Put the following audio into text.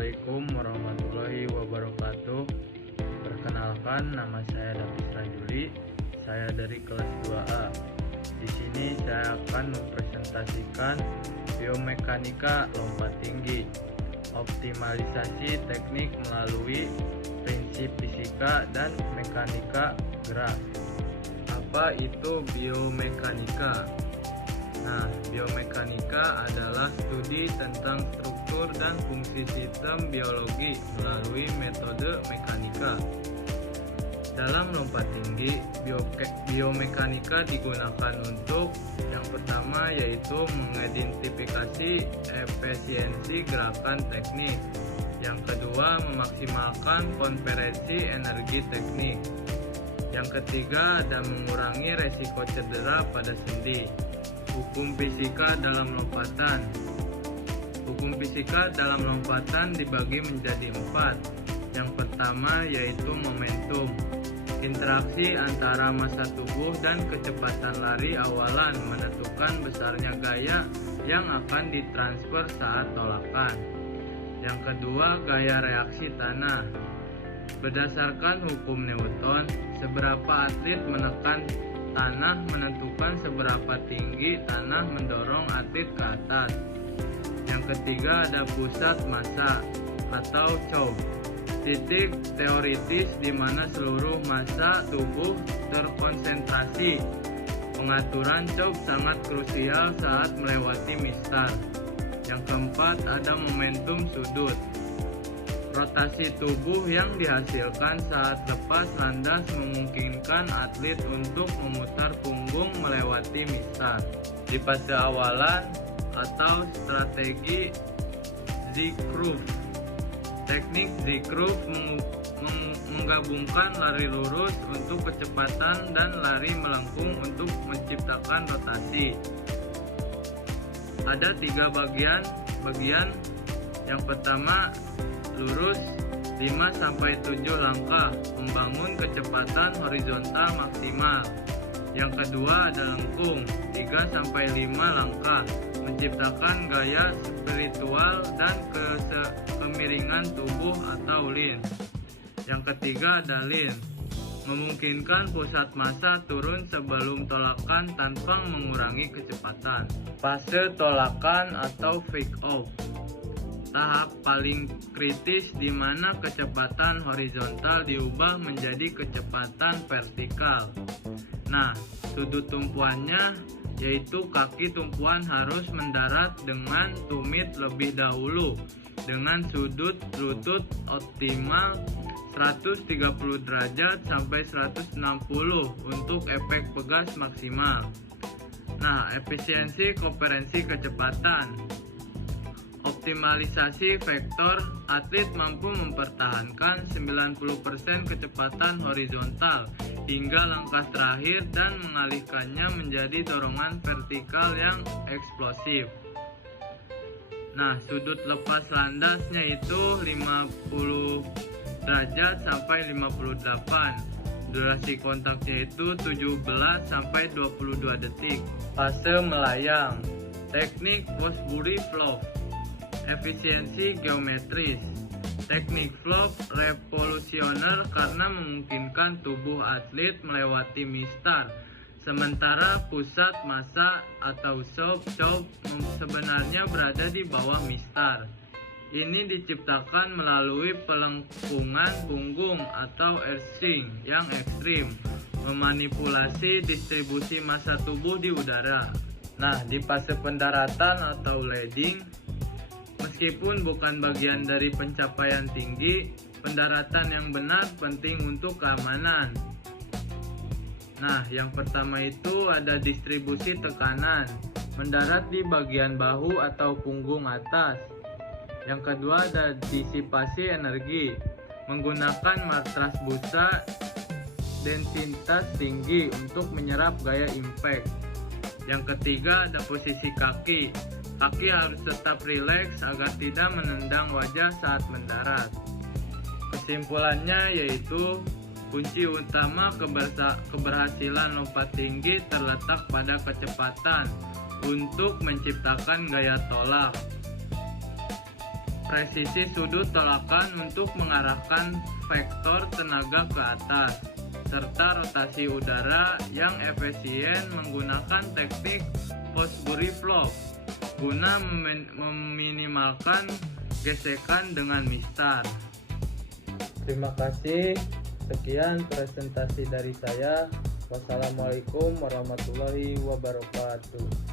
Assalamualaikum warahmatullahi wabarakatuh. Perkenalkan, nama saya Davis Rajuli. Saya dari kelas 2A. Di sini saya akan mempresentasikan biomekanika lompat tinggi, optimalisasi teknik melalui prinsip fisika dan mekanika gerak. Apa itu biomekanika? Nah, biomekanika adalah studi tentang struktur dan fungsi sistem biologi melalui metode mekanika. Dalam lompat tinggi, biomekanika digunakan untuk yang pertama yaitu mengidentifikasi efisiensi gerakan teknik. Yang kedua, memaksimalkan konversi energi teknik. Yang ketiga, ada mengurangi resiko cedera pada sendi. Hukum fisika dalam lompatan. Hukum fisika dalam lompatan dibagi menjadi 4. Yang pertama yaitu momentum. Interaksi antara massa tubuh dan kecepatan lari awalan menentukan besarnya gaya yang akan ditransfer saat tolakan. Yang kedua, gaya reaksi tanah. Berdasarkan hukum Newton, seberapa atlet menekan tanah menentukan seberapa tinggi tanah mendorong atlet ke atas. Yang ketiga, ada pusat massa atau COB, titik teoritis di mana seluruh massa tubuh terkonsentrasi. Pengaturan COB sangat krusial saat melewati mistar. Yang keempat, ada momentum sudut. Rotasi tubuh yang dihasilkan saat lepas landas memungkinkan atlet untuk memutar punggung melewati mistar. Di fase awalan atau strategi Z-Curve. Teknik Z-Curve menggabungkan lari lurus untuk kecepatan dan lari melengkung untuk menciptakan rotasi. Ada 3 bagian. Yang pertama, lurus 5-7 langkah, membangun kecepatan horizontal maksimal. Yang kedua ada lengkung 3-5 langkah, menciptakan gaya spiritual dan kemiringan tubuh atau lean. Yang ketiga ada lean, memungkinkan pusat massa turun sebelum tolakan tanpa mengurangi kecepatan. Fase tolakan atau take off. Tahap paling kritis di mana kecepatan horizontal diubah menjadi kecepatan vertikal. Nah, sudut tumpuannya yaitu kaki tumpuan harus mendarat dengan tumit lebih dahulu dengan sudut lutut optimal 130 derajat sampai 160 untuk efek pegas maksimal. Nah, efisiensi konversi kecepatan. Optimalisasi vektor, atlet mampu mempertahankan 90% kecepatan horizontal hingga langkah terakhir dan mengalihkannya menjadi dorongan vertikal yang eksplosif. Nah, sudut lepas landasnya itu 50 derajat sampai 58. Durasi kontaknya itu 17 sampai 22 detik. Fase melayang. Teknik Washburn Flop. Efisiensi geometris. Teknik flop revolusioner karena memungkinkan tubuh atlet melewati mistar, sementara pusat massa atau COB sebenarnya berada di bawah mistar. Ini diciptakan melalui pelengkungan punggung atau airswing yang ekstrim, memanipulasi distribusi massa tubuh di udara. Nah, di fase pendaratan atau landing, meskipun bukan bagian dari pencapaian tinggi, pendaratan yang benar penting untuk keamanan. Nah, yang pertama itu ada distribusi tekanan, mendarat di bagian bahu atau punggung atas. Yang kedua ada disipasi energi, menggunakan matras busa densitas tinggi untuk menyerap gaya impact. Yang ketiga ada posisi kaki. Kaki harus tetap rileks agar tidak menendang wajah saat mendarat. Kesimpulannya yaitu kunci utama keberhasilan lompat tinggi terletak pada kecepatan untuk menciptakan gaya tolak. presisi sudut tolakan untuk mengarahkan vektor tenaga ke atas, serta rotasi udara yang efisien menggunakan teknik Fosbury Flow guna meminimalkan gesekan dengan mistar. Terima kasih. Sekian presentasi dari saya. Wassalamualaikum warahmatullahi wabarakatuh.